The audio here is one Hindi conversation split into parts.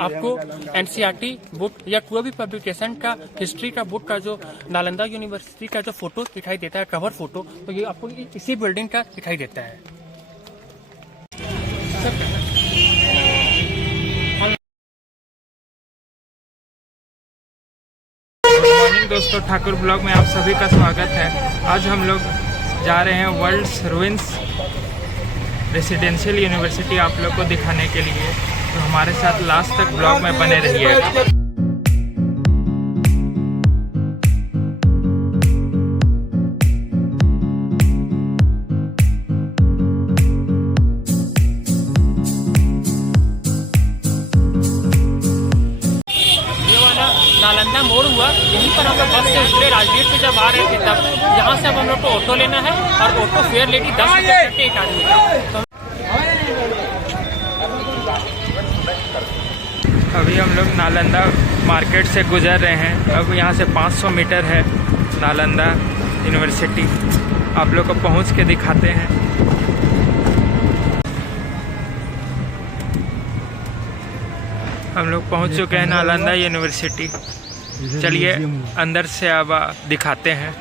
आपको एनसीईआरटी बुक या कोई भी पब्लिकेशन का हिस्ट्री का बुक का जो नालंदा यूनिवर्सिटी का जो फोटो दिखाई देता है, कवर फोटो, तो ये आपको इसी बिल्डिंग का दिखाई देता है। गुड मॉर्निंग दोस्तों, ठाकुर ब्लॉग में आप सभी का स्वागत है। आज हम लोग जा रहे हैं वर्ल्ड्स रुइंस रेसिडेंशियल यूनिवर्सिटी आप लोग को दिखाने के लिए, तो हमारे साथ लास्ट तक ब्लॉग में बने रहिएगा। नालंदा मोड़ हुआ, यहीं पर हम लोग बस से उतरे। राजगीर से जब आ रहे थे तब यहाँ से अब हम लोग को ऑटो लेना है और ऑटो फेयर लेगी 10 रुपये करके एक आदमी का। अभी हम लोग नालंदा मार्केट से गुजर रहे हैं। अब यहाँ से 500 मीटर है नालंदा यूनिवर्सिटी। आप लोग को पहुँच के दिखाते हैं। हम लोग पहुँच चुके हैं नालंदा यूनिवर्सिटी। चलिए अंदर से अब दिखाते हैं।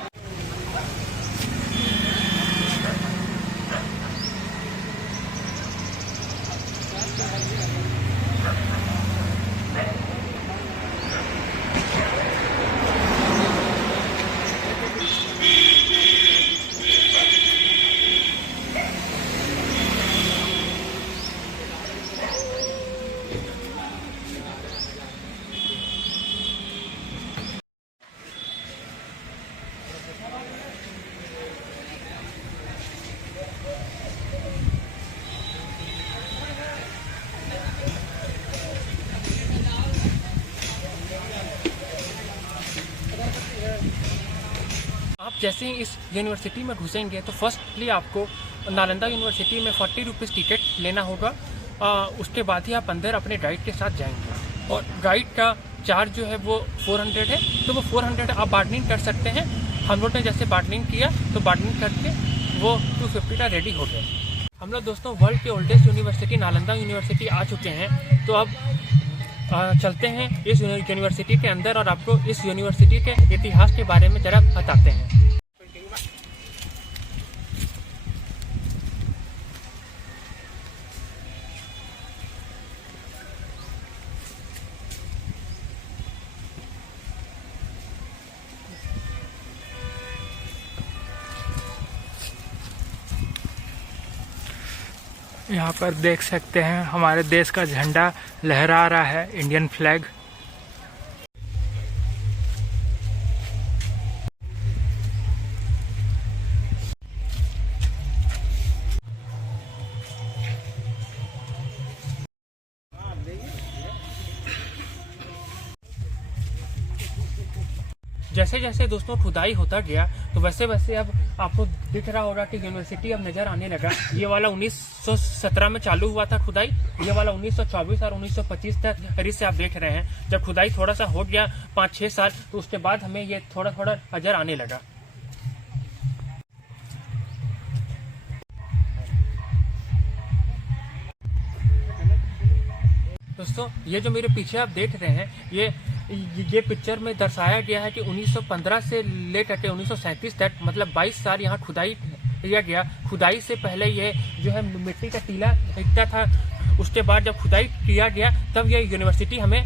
आप जैसे ही इस यूनिवर्सिटी में घुसेंगे तो फर्स्टली आपको नालंदा यूनिवर्सिटी में 40 रुपीज़ टिकट लेना होगा। उसके बाद ही आप अंदर अपने गाइड के साथ जाएंगे और गाइड का चार्ज जो है वो 400 है। तो वो 400 आप बार्गेनिंग कर सकते हैं। हम लोग ने जैसे बार्गेनिंग किया तो बार्गेनिंग करके वो 250 का रेडी हो गया। हम लोग दोस्तों वर्ल्ड के ओल्डेस्ट यूनिवर्सिटी नालंदा यूनिवर्सिटी आ चुके हैं। तो अब चलते हैं इस यूनिवर्सिटी के अंदर और आपको इस यूनिवर्सिटी के इतिहास के बारे में जरा बताते हैं। यहाँ पर देख सकते हैं हमारे देश का झंडा लहरा रहा है, इंडियन फ्लैग। जैसे जैसे दोस्तों खुदाई होता गया तो वैसे वैसे अब आपको दिख रहा होगा कि यूनिवर्सिटी अब नज़र आने लगा। ये वाला 1917 में चालू हुआ था खुदाई, ये वाला 1924 और 1925 तक करीब से आप देख रहे हैं। जब खुदाई थोड़ा सा हो गया 5-6 साल तो उसके बाद हमें ये थोड़ा थोड़ा नज़र आने लगा। दोस्तों ये जो मेरे पीछे आप देख रहे हैं ये पिक्चर में दर्शाया गया है कि 1915 से लेकर के 1937 तक मतलब 22 साल यहाँ खुदाई किया गया। खुदाई से पहले ये जो है मिट्टी का टीला दिखता था। उसके बाद जब खुदाई किया गया तब ये यूनिवर्सिटी हमें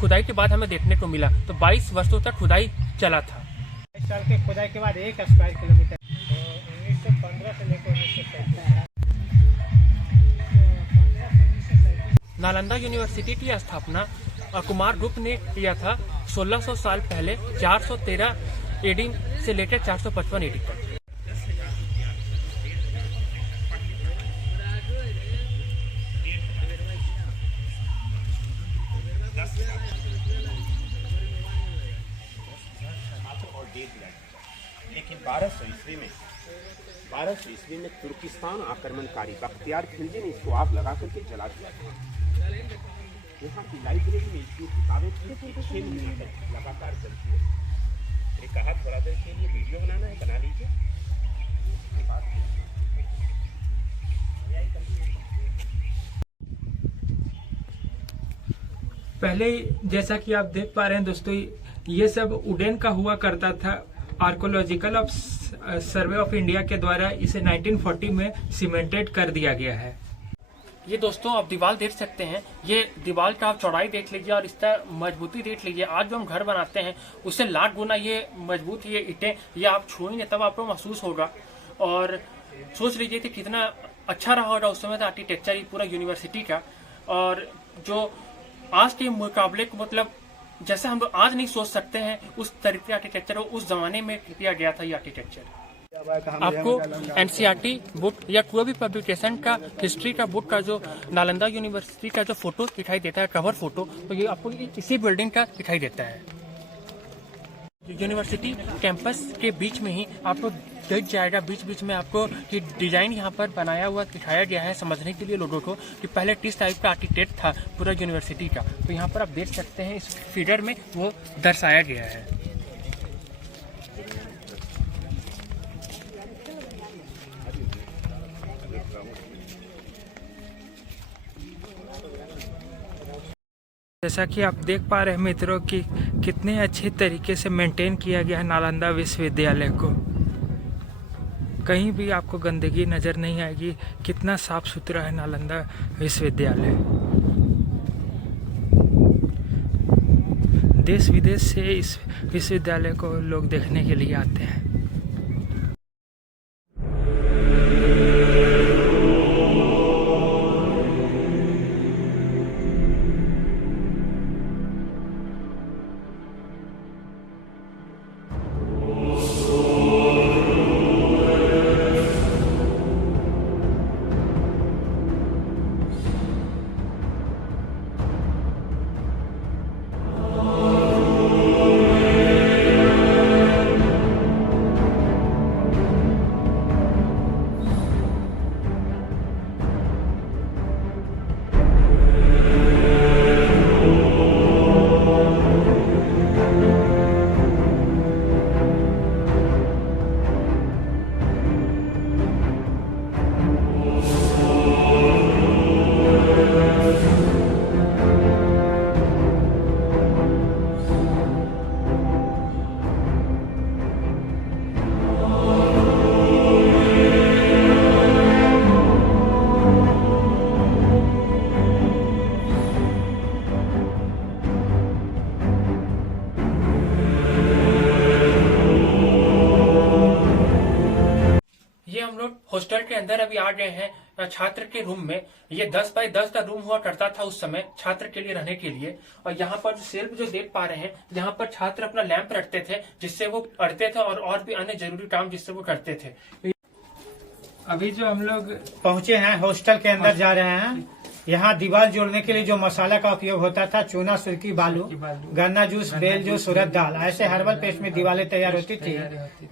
खुदाई के बाद हमें देखने को मिला। तो 22 वर्षों तक खुदाई चला था। 22 साल के खुदाई के बाद 1 स्क्वायर किलोमीटर 1915 से लेकर 1937 नालंदा यूनिवर्सिटी की स्थापना कुमार गुप्त ने किया था 1600 साल पहले 413 एडी से लेकर 455 एडी तक। लेकिन 1200 1200 ईस्वी में तुर्किस्तान आक्रमणकारी बख्तियार खिलजी ने इसको आग लगा करके जला दिया था। यहाँ की लाइब्रेरी में इसकी किताबें 6 महीने तक लगातार चलती है। एक कहा थोड़ा देर के लिए वीडियो बनाना है, बना लीजिए। पहले जैसा कि आप देख पा रहे हैं दोस्तों, ये सब वुडन का हुआ करता था। Archaeological of survey of India के द्वारा इसे 1940 में सीमेंटेड कर दिया गया है। ये दोस्तों आप दीवार देख सकते हैं, ये दीवार का आप चौड़ाई देख लीजिए और इसका मजबूती देख लीजिए। आज जो हम घर बनाते हैं उससे लाख गुना ये मजबूत है। ये ईंटें ये आप छुएंगे तब आपको महसूस होगा। और सोच लीजिए कि कितना अच्छा रहा होगा उस समय का आर्किटेक्चर ये पूरा यूनिवर्सिटी का। और जो आज के मुकाबले को मतलब जैसे हम लोग आज नहीं सोच सकते हैं उस तरीके आर्किटेक्चर उस जमाने में किया गया था। ये आर्किटेक्चर आपको एनसीईआरटी बुक या कोई भी पब्लिकेशन का हिस्ट्री का बुक का जो नालंदा यूनिवर्सिटी का जो फोटो दिखाई देता है, कवर फोटो, तो ये आपको इसी बिल्डिंग का दिखाई देता है। यूनिवर्सिटी कैंपस के बीच में ही आपको दिख जाएगा, बीच बीच में आपको कि डिजाइन यहाँ पर बनाया हुआ दिखाया गया है समझने के लिए लोगों को कि पहले किस टाइप का आर्किटेक्ट था पूरा यूनिवर्सिटी का। तो यहाँ पर आप देख सकते हैं इस फिगर में वो दर्शाया गया है। जैसा कि आप देख पा रहे हैं मित्रों कि कितने अच्छे तरीके से मेंटेन किया गया है नालंदा विश्वविद्यालय को। कहीं भी आपको गंदगी नज़र नहीं आएगी। कितना साफ सुथरा है नालंदा विश्वविद्यालय। देश विदेश से इस विश्वविद्यालय को लोग देखने के लिए आते हैं। हॉस्टल के अंदर अभी आ गए हैं छात्र के रूम में। ये 10 बाय 10 का रूम हुआ करता था उस समय छात्र के लिए रहने के लिए। और यहाँ पर जो सेल्फ जो देख पा रहे हैं, यहाँ पर छात्र अपना लैंप रखते थे जिससे वो पढ़ते थे और भी अन्य जरूरी काम जिससे वो करते थे। अभी जो हम लोग पहुंचे हैं हॉस्टल के अंदर जा रहे हैं। यहाँ दीवार जोड़ने के लिए जो मसाला का उपयोग होता था, चूना, सुर्की, बालू, गन्ना जूस, बेल जूस, उड़द दाल, ऐसे हर्बल पेस्ट में दीवारें तैयार होती थी।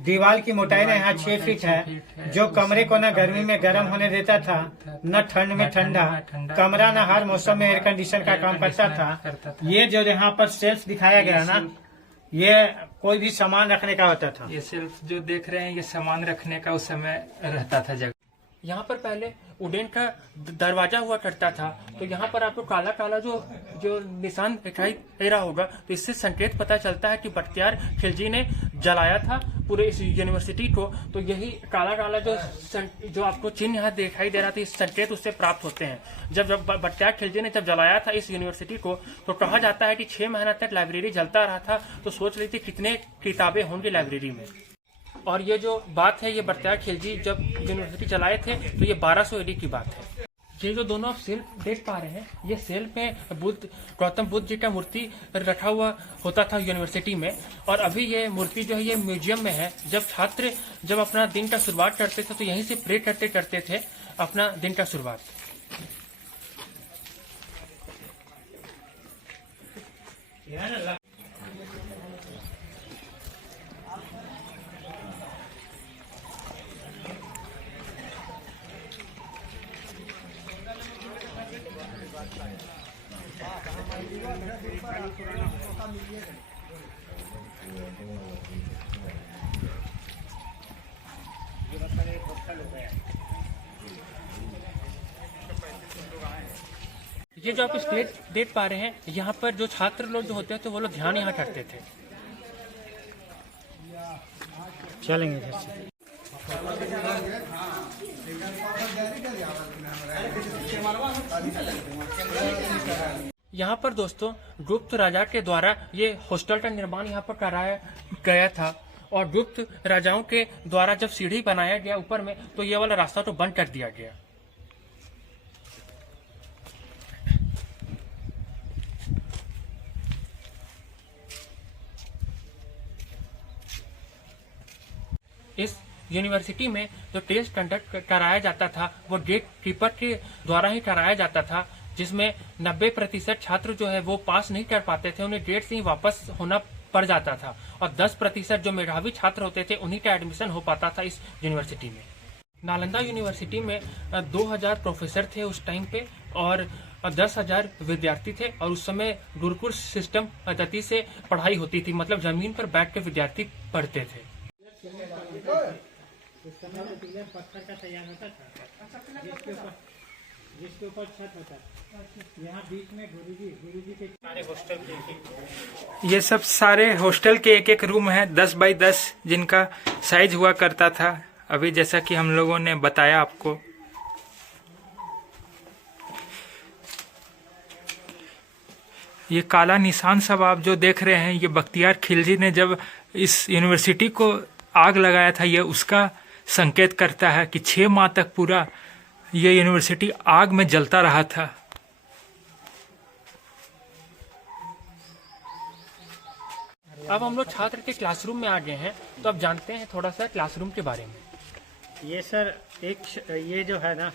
दीवार की मोटाई ना यहाँ 6 फीट है, जो कमरे को न गर्मी में गर्म होने देता था न ठंड में ठंडा। कमरा न हर मौसम में एयर कंडीशन का काम करता था। ये जो यहाँ पर सेल्फ दिखाया गया ना, ये कोई भी सामान रखने का होता था। ये सेल्फ जो देख रहे हैं ये सामान रखने का उस समय रहता था जगह। यहाँ पर पहले वुडन का दरवाजा हुआ करता था। तो यहाँ पर आपको काला काला जो निशान दिखाई दे रहा होगा, तो इससे संकेत पता चलता है कि बख्तियार खिलजी ने जलाया था पूरे इस यूनिवर्सिटी को। तो यही काला काला जो आपको चिन्ह यहाँ दिखाई दे रहा था, इस संकेत उससे प्राप्त होते हैं। जब बख्तियार खिलजी ने जब जलाया था इस यूनिवर्सिटी को, तो कहा जाता है कि 6 महीना तक लाइब्रेरी जलता रहा था। तो सोच लीजिए कितने किताबें होंगी लाइब्रेरी में। और ये जो बात है, ये बख्तियार खिलजी जब यूनिवर्सिटी चलाए थे तो ये 1200 AD की बात है। ये जो दोनों आप सेल्फ देख पा रहे हैं, ये सेल्फ में गौतम बुद्ध जी का मूर्ति रखा हुआ होता था यूनिवर्सिटी में। और अभी ये मूर्ति जो है ये म्यूजियम में है। जब छात्र जब अपना दिन का शुरुआत करते थे तो यहीं से प्रे करते थे अपना दिन का शुरुआत। ये जो आप स्टेज देख पा रहे हैं, यहाँ पर जो छात्र लोग जो होते थे वो लोग ध्यान यहाँ करते थे। चलेंगे इधर से। यहाँ पर दोस्तों गुप्त राजा के द्वारा ये हॉस्टल का निर्माण यहाँ पर कराया गया था, और गुप्त राजाओं के द्वारा जब सीढ़ी बनाया गया ऊपर में, तो ये वाला रास्ता तो बंद कर दिया गया। इस यूनिवर्सिटी में जो टेस्ट कंडक्ट कराया जाता था वो गेट कीपर के द्वारा ही कराया जाता था, जिसमें 90% छात्र जो है वो पास नहीं कर पाते थे, उन्हें गेट से ही वापस होना पड़ जाता था, और 10% जो मेधावी छात्र होते थे उन्हीं का एडमिशन हो पाता था इस यूनिवर्सिटी में। नालंदा यूनिवर्सिटी में 2000 प्रोफेसर थे उस टाइम पे, और 10,000 विद्यार्थी थे, और उस समय गुरुकुल सिस्टम पद्धति से पढ़ाई होती थी, मतलब जमीन पर बैठ के विद्यार्थी पढ़ते थे। पत्थर का तैयार होता था, जिसके ऊपर छत होता था। यहाँ बीच में गुरुजी के सारे हॉस्टल ये सब सारे हॉस्टल के एक एक रूम है 10 बाई 10, जिनका साइज हुआ करता था अभी, जैसा कि हम लोगों ने बताया आपको। ये काला निशान सब आप जो देख रहे हैं, ये बख्तियार खिलजी ने जब इस यूनिवर्सिटी को आग लगाया था, ये उसका संकेत करता है कि 6 माह तक पूरा ये यूनिवर्सिटी आग में जलता रहा था। अब हम लोग छात्र के क्लासरूम में आ गए हैं, तो अब जानते हैं थोड़ा सा क्लासरूम के बारे में। ये सर ये जो है ना,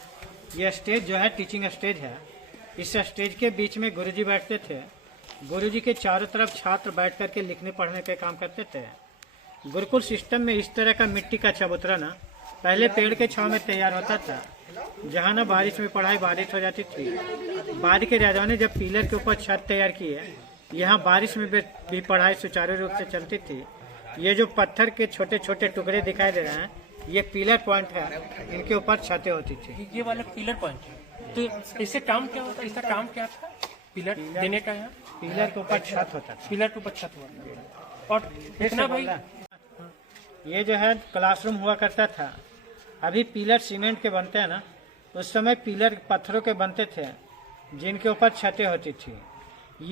ये स्टेज जो है टीचिंग स्टेज है। इस स्टेज के बीच में गुरुजी बैठते थे। गुरुजी के चारों तरफ छात्र बैठ करके लिखने पढ़ने के काम करते थे। गुरुकुल सिस्टम में इस तरह का मिट्टी का चबूतरा ना पहले पेड़ के छांव में तैयार होता था, जहाँ ना बारिश में पढ़ाई बाधित हो जाती थी। बाद के राजाओं ने जब पिलर के ऊपर छत तैयार की है, यहाँ बारिश में भी पढ़ाई सुचारू रूप से चलती थी। ये जो पत्थर के छोटे छोटे टुकड़े दिखाई दे रहे हैं, ये पिलर पॉइंट है, इनके ऊपर छतें होती थी। ये वाला पिलर पॉइंट है, तो इससे काम क्या होता है? इसका काम क्या था पिलर देने का? यहाँ पिलर के ऊपर छत होता था। पिलर के ऊपर छत हुआ, और इतना भाई ये जो है क्लासरूम हुआ करता था। अभी पिलर सीमेंट के बनते हैं ना, उस समय पिलर पत्थरों के बनते थे, जिनके ऊपर छतें होती थी।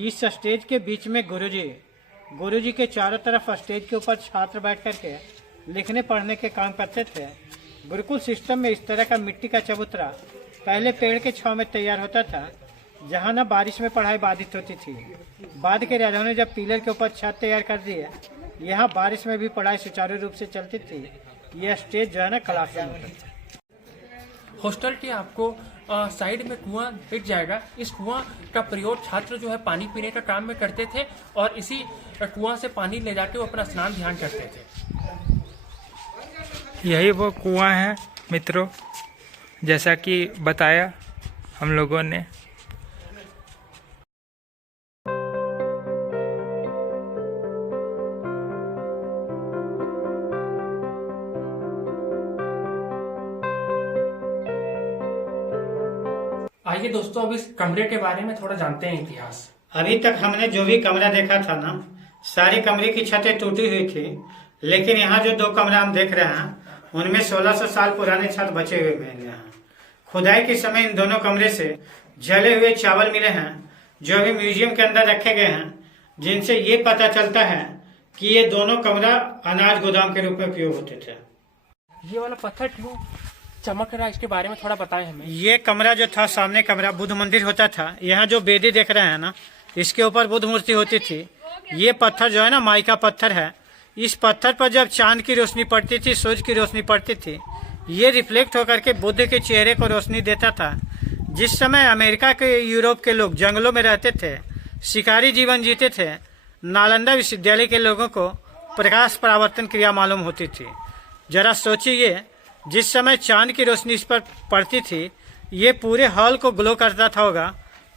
इस स्टेज के बीच में गुरुजी के चारों तरफ स्टेज के ऊपर छात्र बैठ करके लिखने पढ़ने के काम करते थे। गुरुकुल सिस्टम में इस तरह का मिट्टी का चबूतरा पहले पेड़ के छांव में तैयार होता था, जहाँ न बारिश में पढ़ाई बाधित होती थी। बाद के राजाओं ने जब पिलर के ऊपर छत तैयार कर दी है, यहाँ बारिश में भी पढ़ाई सुचारू रूप से चलती थी। यह स्टेज जो है ना क्लासरूम होता था। हॉस्टल के आपको साइड में कुआं दिख जाएगा। इस कुआं का प्रयोग छात्र जो है पानी पीने का काम में करते थे, और इसी कुआं से पानी ले जाके वो अपना स्नान ध्यान करते थे। यही वो कुआं है मित्रों, जैसा कि बताया हम लोगों ने। आइए दोस्तों, अब इस कमरे के बारे में थोड़ा जानते हैं इतिहास। अभी तक हमने जो भी कमरा देखा था ना, सारे कमरे की छतें टूटी हुई थी, लेकिन यहाँ जो 2 कमरा हम देख रहे हैं, उनमें 1600 साल पुराने छत बचे हुए मिले हैं। खुदाई के समय इन दोनों कमरे से जले हुए चावल मिले हैं, जो अभी म्यूजियम के अंदर रखे गए हैं, जिनसे ये पता चलता है कि ये दोनों कमरा अनाज गोदाम के रूप में उपयोग होते थे। ये वाला पत्थर क्यों चमक रहा है, इसके बारे में थोड़ा बताएं हमें। ये कमरा जो था, सामने कमरा बुद्ध मंदिर होता था। यहाँ जो बेदी देख रहे हैं ना, इसके ऊपर बुद्ध मूर्ति होती थी। ये पत्थर जो है ना, माइका पत्थर है। इस पत्थर पर जब चांद की रोशनी पड़ती थी, सूरज की रोशनी पड़ती थी, ये रिफ्लेक्ट होकर के बुद्ध के चेहरे को रोशनी देता था। जिस समय अमेरिका के, यूरोप के लोग जंगलों में रहते थे, शिकारी जीवन जीते थे, नालंदा विश्वविद्यालय के लोगों को प्रकाश परावर्तन क्रिया मालूम होती थी। जरा सोचिए, जिस समय चांद की रोशनी इस पर पड़ती थी, ये पूरे हॉल को ग्लो करता था होगा।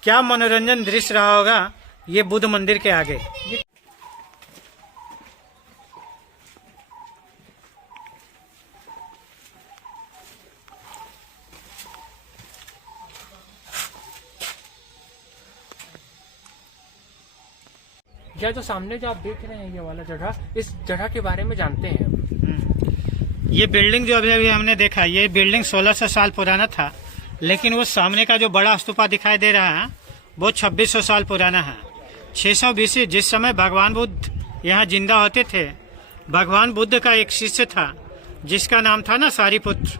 क्या मनोरंजन दृश्य रहा होगा ये बुद्ध मंदिर के आगे। यह जो सामने जो आप देख रहे हैं ये वाला जगह, इस जगह के बारे में जानते हैं। ये बिल्डिंग जो अभी अभी हमने देखा, ये बिल्डिंग 1600 साल पुराना था, लेकिन वो सामने का जो बड़ा स्तूपा दिखाई दे रहा है वो 2600 साल पुराना है। 600 BC जिस समय भगवान बुद्ध यहाँ जिंदा होते थे, भगवान बुद्ध का एक शिष्य था जिसका नाम था ना सारीपुत्र।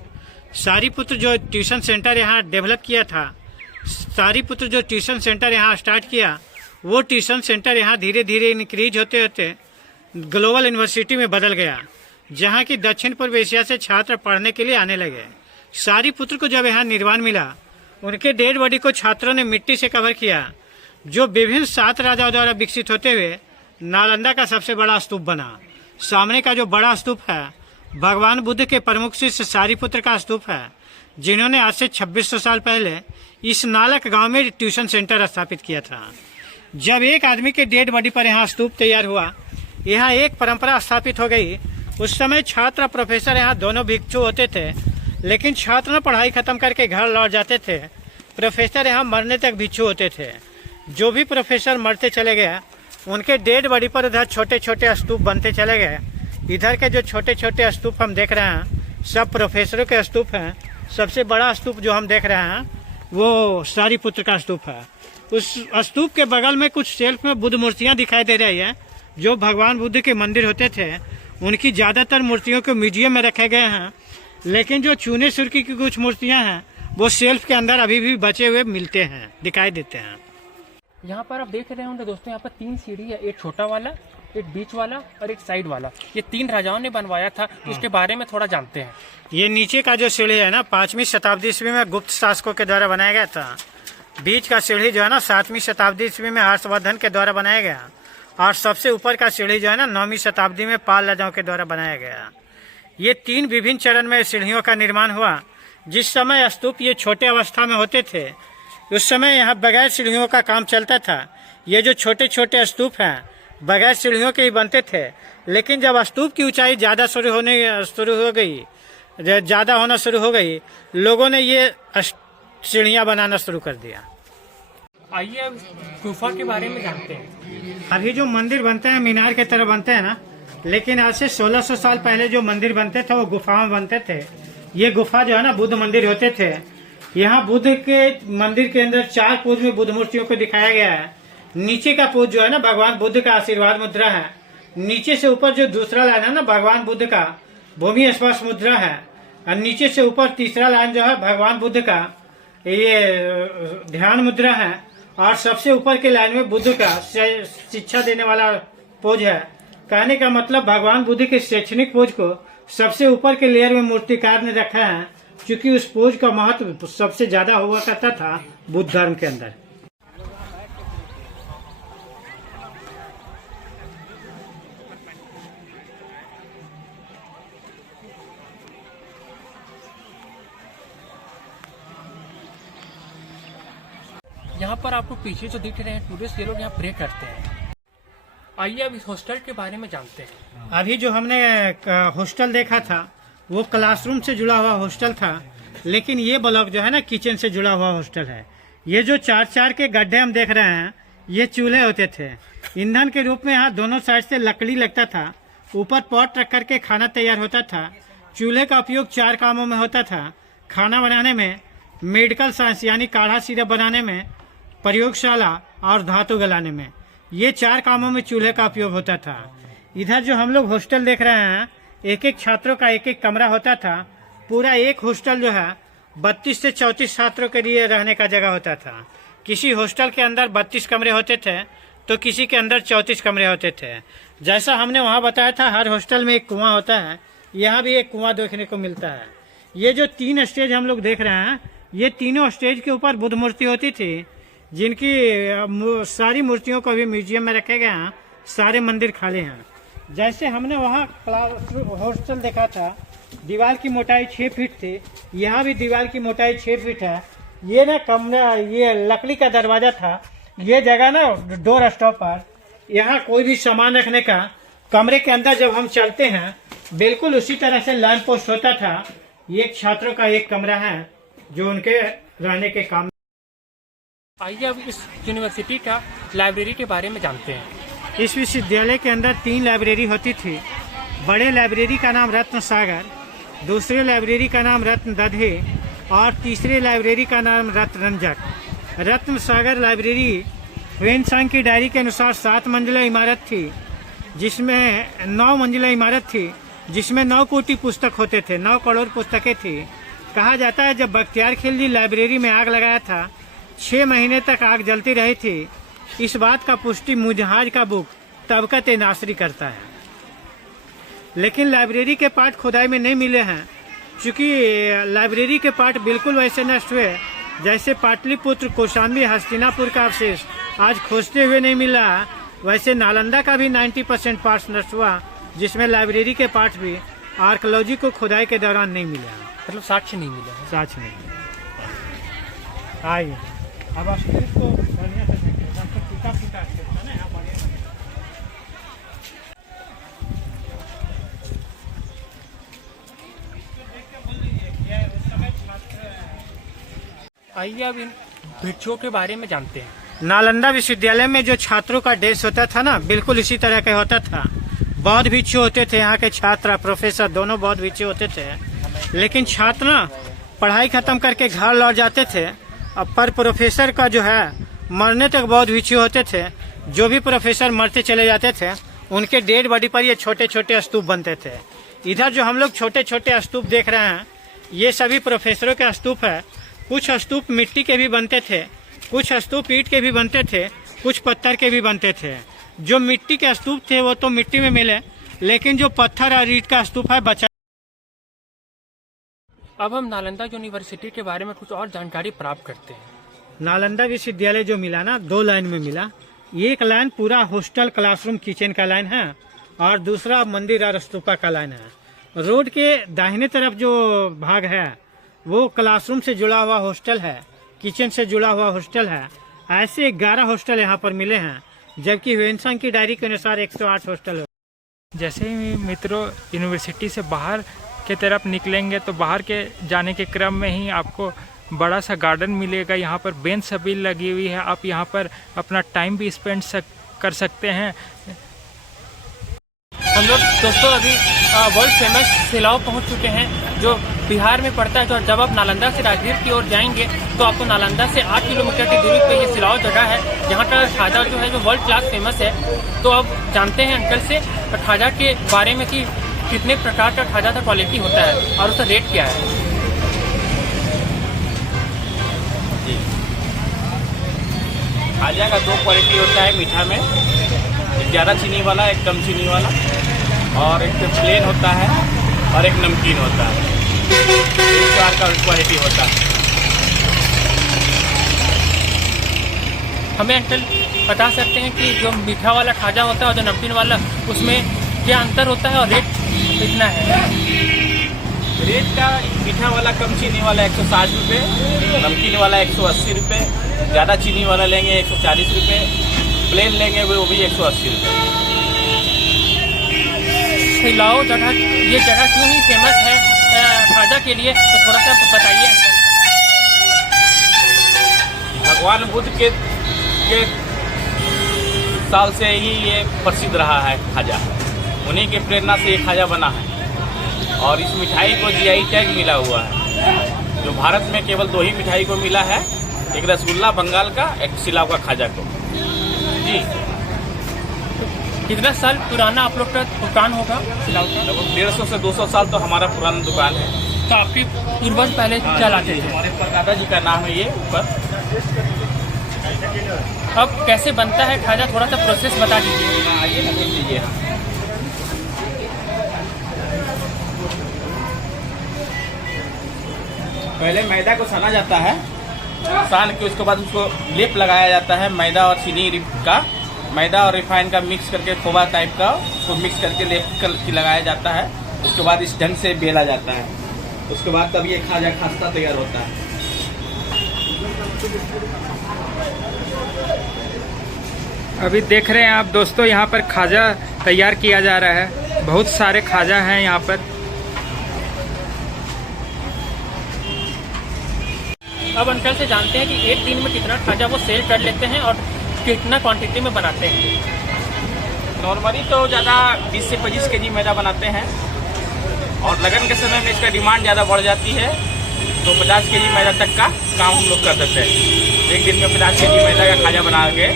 सारीपुत्र जो ट्यूशन सेंटर यहाँ डेवलप किया था, सारीपुत्र जो ट्यूशन सेंटर यहाँ स्टार्ट किया, वो ट्यूशन सेंटर यहाँ धीरे धीरे इंक्रीज होते होते ग्लोबल यूनिवर्सिटी में बदल गया, जहाँ की दक्षिण पूर्व एशिया से छात्र पढ़ने के लिए आने लगे। सारीपुत्र को जब यहाँ निर्वाण मिला, उनके डेड बॉडी को छात्रों ने मिट्टी से कवर किया, जो विभिन्न 7 राजाओं द्वारा विकसित होते हुए नालंदा का सबसे बड़ा स्तूप बना। सामने का जो बड़ा स्तूप है भगवान बुद्ध के प्रमुख शिष्य सारीपुत्र का स्तूप है, जिन्होंने आज से 2600 साल पहले इस नालक गांव में ट्यूशन सेंटर स्थापित किया था। जब एक आदमी के डेड बॉडी पर यहाँ स्तूप तैयार हुआ, यहाँ एक परंपरा स्थापित हो गई। उस समय छात्र और प्रोफेसर यहाँ दोनों भिक्षु होते थे, लेकिन छात्र पढ़ाई खत्म करके घर लौट जाते थे। प्रोफेसर यहाँ मरने तक भिक्षु होते थे। जो भी प्रोफेसर मरते चले गए, उनके डेड बॉडी पर उधर छोटे छोटे स्तूप बनते चले गए। इधर के जो छोटे छोटे स्तूप हम देख रहे हैं, सब प्रोफेसरों के स्तूप हैं। सबसे बड़ा स्तूप जो हम देख रहे हैं वो सारीपुत्र का स्तूप है। उस स्तूप के बगल में कुछ शेल्फ में बुद्ध मूर्तियां दिखाई दे रही है, जो भगवान बुद्ध के मंदिर होते थे। उनकी ज्यादातर मूर्तियों को म्यूजियम में रखे गए हैं, लेकिन जो चूने सुर्खी की कुछ मूर्तियां हैं वो शेल्फ के अंदर अभी भी बचे हुए मिलते हैं, दिखाई देते हैं। यहाँ पर आप देख रहे होंगे दोस्तों, यहाँ पर 3 सीढ़ी है, एक छोटा वाला, एक बीच वाला और एक साइड वाला। ये 3 राजाओं ने बनवाया था, इसके बारे में थोड़ा जानते हैं। ये नीचे का जो सीढ़ी है ना, 5वीं शताब्दी ईस्वी में गुप्त शासकों के द्वारा बनाया गया था। बीच का सीढ़ी जो है ना 7वीं शताब्दी ईस्वी में हर्षवर्धन के द्वारा बनाया गया, और सबसे ऊपर का सीढ़ी जो है ना 9वीं शताब्दी में पाल राजाओं के द्वारा बनाया गया। ये 3 विभिन्न चरण में सीढ़ियों का निर्माण हुआ। जिस समय स्तूप ये छोटे अवस्था में होते थे, उस समय यहाँ बगैर सीढ़ियों का काम चलता था। ये जो छोटे छोटे स्तूप हैं बगैर सीढ़ियों के ही बनते थे, लेकिन जब स्तूप की ऊंचाई ज़्यादा शुरू होना शुरू हो गई, लोगों ने ये सीढ़ियाँ बनाना शुरू कर दिया। आइए अब गुफा के बारे में जानते हैं। अभी जो मंदिर बनते हैं मीनार के तरह बनते हैं ना, लेकिन आज से 1600 साल पहले जो मंदिर बनते थे वो गुफा में बनते थे। ये गुफा जो है ना बुद्ध मंदिर होते थे। यहाँ बुद्ध के मंदिर के अंदर 4 पोज में बुद्ध मूर्तियों को दिखाया गया है। नीचे का पोज जो है ना भगवान बुद्ध का आशीर्वाद मुद्रा है। नीचे से ऊपर जो दूसरा लाइन है ना भगवान बुद्ध का भूमि स्पर्श मुद्रा है, और नीचे से ऊपर तीसरा लाइन जो है भगवान बुद्ध का ये ध्यान मुद्रा है, और सबसे ऊपर के लाइन में बुद्ध का शिक्षा देने वाला पोज है। कहने का मतलब भगवान बुद्ध के शैक्षणिक पोज को सबसे ऊपर के लेयर में मूर्तिकार ने रखा है, क्योंकि उस पोज का महत्व सबसे ज्यादा हुआ करता था बुद्ध धर्म के अंदर। यहाँ पर आपको पीछे जो दिख रहे हैं टूरिस्ट, ये लोग यहाँ प्रे करते हैं। आइए अब इस हॉस्टल के बारे में जानते हैं। अभी जो हमने हॉस्टल देखा था वो क्लासरूम से जुड़ा हुआ हॉस्टल था, लेकिन ये ब्लॉक जो है ना किचन से जुड़ा हुआ हॉस्टल है। ये जो 4-4 के गड्ढे हम देख रहे हैं, ये चूल्हे होते थे। ईंधन के रूप में यहाँ दोनों साइड से लकड़ी लगता था, ऊपर पॉट रख करके खाना तैयार होता था। चूल्हे का उपयोग 4 कामों में होता था: खाना बनाने में, मेडिकल साइंस यानी काढ़ा सिरप बनाने में, प्रयोगशाला और धातु गलाने में। ये 4 कामों में चूल्हे का उपयोग होता था। इधर जो हम लोग हॉस्टल देख रहे हैं, एक छात्रों का एक कमरा होता था। पूरा एक हॉस्टल जो है 32 से 34 छात्रों के लिए रहने का जगह होता था। किसी हॉस्टल के अंदर 32 कमरे होते थे तो किसी के अंदर 34 कमरे होते थे। जैसा हमने वहाँ बताया था, हर हॉस्टल में एक कुआं होता है। यहाँ भी एक कुआं देखने को मिलता है। ये जो 3 स्टेज हम लोग देख रहे हैं, ये तीनों स्टेज के ऊपर बुद्ध मूर्ति होती थी, जिनकी सारी मूर्तियों को अभी म्यूजियम में रखे गए हैं। सारे मंदिर खाली हैं। जैसे हमने वहाँ हॉस्टल देखा था, दीवार की मोटाई 6 फीट थी। यहाँ भी दीवार की मोटाई 6 फीट है। ये ना कमरा, ये लकड़ी का दरवाजा था। ये जगह ना डोर स्टॉप पर, यहाँ कोई भी सामान रखने का, कमरे के अंदर जब हम चलते हैं बिल्कुल उसी तरह से लैंप पोस्ट होता था। ये छात्रों का एक कमरा है जो उनके रहने के काम। आइए अब इस यूनिवर्सिटी का लाइब्रेरी के बारे में जानते हैं। इस विश्वविद्यालय के अंदर 3 लाइब्रेरी होती थी। बड़े लाइब्रेरी का नाम रत्न सागर, दूसरे लाइब्रेरी का नाम रत्न दधे और तीसरे लाइब्रेरी का नाम रत्न रंजक। रत्न सागर लाइब्रेरी ह्वेनसांग की डायरी के अनुसार 7 मंजिला इमारत थी, जिसमें 9 मंजिला इमारत थी जिसमें 9 कोटि पुस्तक होते थे, 9 करोड़ पुस्तकें थी। कहा जाता है जब बख्तियार खिलजी लाइब्रेरी में आग लगाया था 6 महीने तक आग जलती रही थी। इस बात का पुष्टि मुजहाज का बुक तबकत नासरी करता है। लेकिन लाइब्रेरी के पार्ट खुदाई में नहीं मिले हैं, क्योंकि लाइब्रेरी के पार्ट बिल्कुल वैसे नष्ट हुए जैसे पाटलिपुत्र, कौशाम्बी, हस्तिनापुर का अवशेष आज खोजते हुए नहीं मिला। वैसे नालंदा का भी 90% पार्ट नष्ट हुआ, जिसमें लाइब्रेरी के पार्ट भी आर्कियोलॉजी को खुदाई के दौरान नहीं मिला, मतलब साक्ष्य नहीं मिला है। साक्ष्य नहीं मिला। आइए अब स्क्रिप्ट को बढ़िया से देखिए, पिता पिता स्क्रिप्ट है ना, यहाँ बढ़िया बढ़िया। आइए अब इन भिक्षुओं के बारे में जानते हैं। नालंदा विश्वविद्यालय में जो छात्रों का ड्रेस होता था ना, बिल्कुल इसी तरह का होता था। बौद्ध भिक्षु होते थे, यहाँ के छात्र प्रोफेसर दोनों बौद्ध भिक्षु होते थे। लेकिन छात्र ना पढ़ाई खत्म करके घर लौट जाते थे। अब पर प्रोफेसर का जो है मरने तक बौद्ध भिक्षु होते थे। जो भी प्रोफेसर मरते चले जाते थे उनके डेड बॉडी पर ये छोटे छोटे स्तूप बनते थे। इधर जो हम लोग छोटे छोटे स्तूप देख रहे हैं ये सभी प्रोफेसरों के स्तूप है। कुछ स्तूप मिट्टी के भी बनते थे, कुछ स्तूप ईंट के भी बनते थे, कुछ पत्थर के भी बनते थे। जो मिट्टी के स्तूप थे वो तो मिट्टी में मिले, लेकिन जो पत्थर और ईंट का स्तूप है बचा। अब हम नालंदा यूनिवर्सिटी के बारे में कुछ और जानकारी प्राप्त करते हैं। नालंदा विश्वविद्यालय जो मिला ना 2 लाइन में मिला। एक लाइन पूरा हॉस्टल, क्लासरूम, किचन का लाइन है और दूसरा मंदिर और स्तूपा का लाइन है। रोड के दाहिने तरफ जो भाग है वो क्लासरूम से जुड़ा हुआ हॉस्टल है, किचन से जुड़ा हुआ हॉस्टल है। ऐसे 11 हॉस्टल यहाँ पर मिले हैं, जबकि ह्वेनसांग की डायरी के अनुसार 108 हॉस्टल है। जैसे ही मित्रों यूनिवर्सिटी से बाहर के तरफ निकलेंगे तो बाहर के जाने के क्रम में ही आपको बड़ा सा गार्डन मिलेगा। यहाँ पर बेंच सभी लगी हुई है, आप यहाँ पर अपना टाइम भी स्पेंड कर सकते हैं। हम लोग दोस्तों अभी वर्ल्ड फेमस सिलाव पहुंच चुके हैं, जो बिहार में पड़ता है। तो जब आप नालंदा से राजगीर की ओर जाएंगे तो आपको नालंदा से 8 किलोमीटर की दूरी पे ये सिलाव जगह है, जहाँ का खाजा जो है जो वर्ल्ड क्लास फेमस है। तो अब जानते हैं अंकल से खाजा के बारे में कि कितने प्रकार का खाजा का क्वालिटी होता है और उसका रेट क्या है। खाजा का 2 क्वालिटी होता है मीठा में, एक ज़्यादा चीनी वाला, एक कम चीनी वाला, और एक प्लेन होता है और एक नमकीन होता है। इस प्रकार का क्वालिटी होता है। हमें अंकल बता सकते हैं कि जो मीठा वाला खाजा होता है और जो नमकीन वाला, उसमें क्या अंतर होता है और रेट कितना है? रेट का मीठा वाला कम चीनी वाला 160 रुपये, नमकीन वाला 180 रुपये, ज़्यादा चीनी वाला लेंगे 140 रुपये, प्लेन लेंगे वो भी 180 रुपये। सिलाव जगह, ये जगह क्यों ही फेमस है खाजा के लिए, तो थोड़ा सा बताइए अंकल। भगवान बुद्ध के साल से ही ये प्रसिद्ध रहा है खाजा। उन्हीं के प्रेरणा से ये खाजा बना है और इस मिठाई को जीआई टैग मिला हुआ है, जो भारत में केवल 2 ही मिठाई को मिला है, एक रसगुल्ला बंगाल का, एक सिलाव का खाजा को। जी, कितना साल पुराना आप लोग का दुकान होगा सिलाव का? लगभग 150 से 200 साल तो हमारा पुराना दुकान है। तो आपके पूर्वज पहले चलाते थे? हमारे परदादा जी का नाम है ये ऊपर। अब कैसे बनता है खाजा, थोड़ा सा प्रोसेस बता दीजिए। आइए ना, देख लीजिए। पहले मैदा को साना जाता है, सान के उसके बाद उसको लेप लगाया जाता है मैदा और चीनी का, मैदा और रिफाइन का मिक्स करके खोवा टाइप का उसको मिक्स करके लेप लगाया जाता है। उसके बाद इस ढंग से बेला जाता है, उसके बाद तब ये खाजा खास्ता तैयार होता है। अभी देख रहे हैं आप दोस्तों, यहाँ पर खाजा तैयार किया जा रहा है। बहुत सारे खाजा हैं यहाँ पर। अब अंकल से जानते हैं कि एक दिन में कितना खाजा वो सेल कर लेते हैं और कितना क्वांटिटी में बनाते हैं। नॉर्मली तो ज़्यादा 20 से 25 केजी मैदा बनाते हैं और लगन के समय में इसका डिमांड ज़्यादा बढ़ जाती है तो 50 केजी मैदा तक का काम हम लोग कर देते हैं। एक दिन में 50 केजी मैदा का खाजा बना के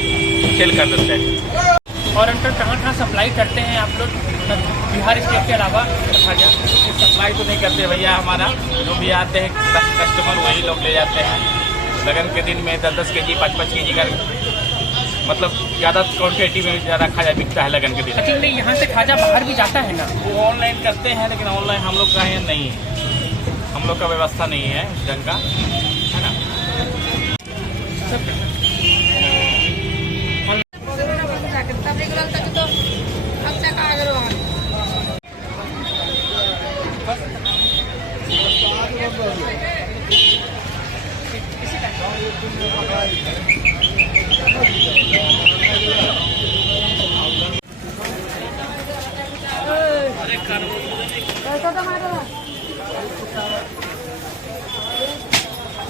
सेल कर देते हैं। और अंकल कहाँ सप्लाई करते हैं आप लोग बिहार स्टेट के अलावा खाजा? सप्लाई तो नहीं करते भैया, हमारा जो भी आते हैं कस्टमर वही लोग ले जाते हैं। लगन के दिन में 10-10 केजी 5-5 केजी का मतलब ज़्यादा क्वान्टिटी में ज़्यादा खाजा बिकता है लगन के दिन। लेकिन नहीं, यहाँ से खाजा बाहर भी जाता है ना? वो ऑनलाइन करते हैं लेकिन ऑनलाइन हम लोग का यहाँ नहीं है, हम लोग का व्यवस्था नहीं है उस ढंग का, है ना।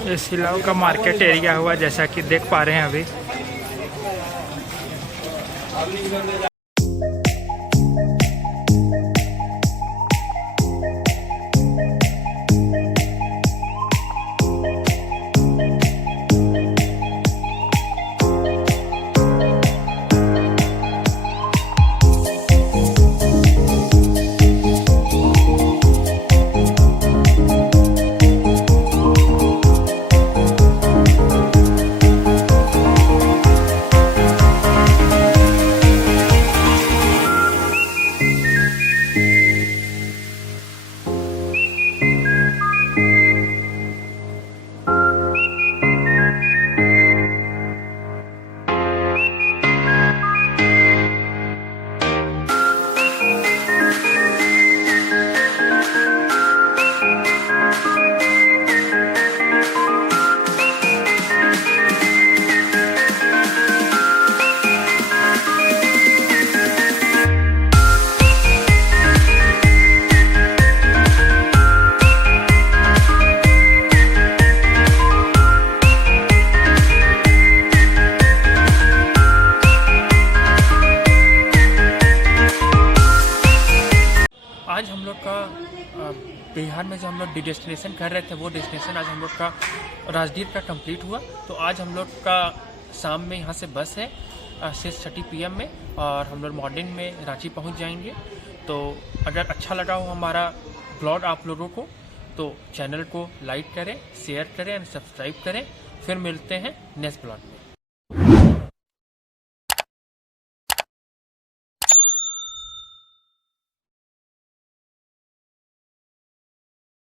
ये सिलाव का मार्केट एरिया हुआ, जैसा कि देख पा रहे हैं अभी। आज हम लोग का बिहार में जो हम लोग डेस्टिनेशन कर रहे थे वो डेस्टिनेशन आज हम लोग का राजगीर का कंप्लीट हुआ। तो आज हम लोग का शाम में यहाँ से बस है 6:30 PM में और हम लोग मॉर्निंग में रांची पहुँच जाएंगे। तो अगर अच्छा लगा हो हमारा ब्लॉग आप लोगों को तो चैनल को लाइक करें, शेयर करें और सब्सक्राइब करें। फिर मिलते हैं नेक्स्ट ब्लॉग में।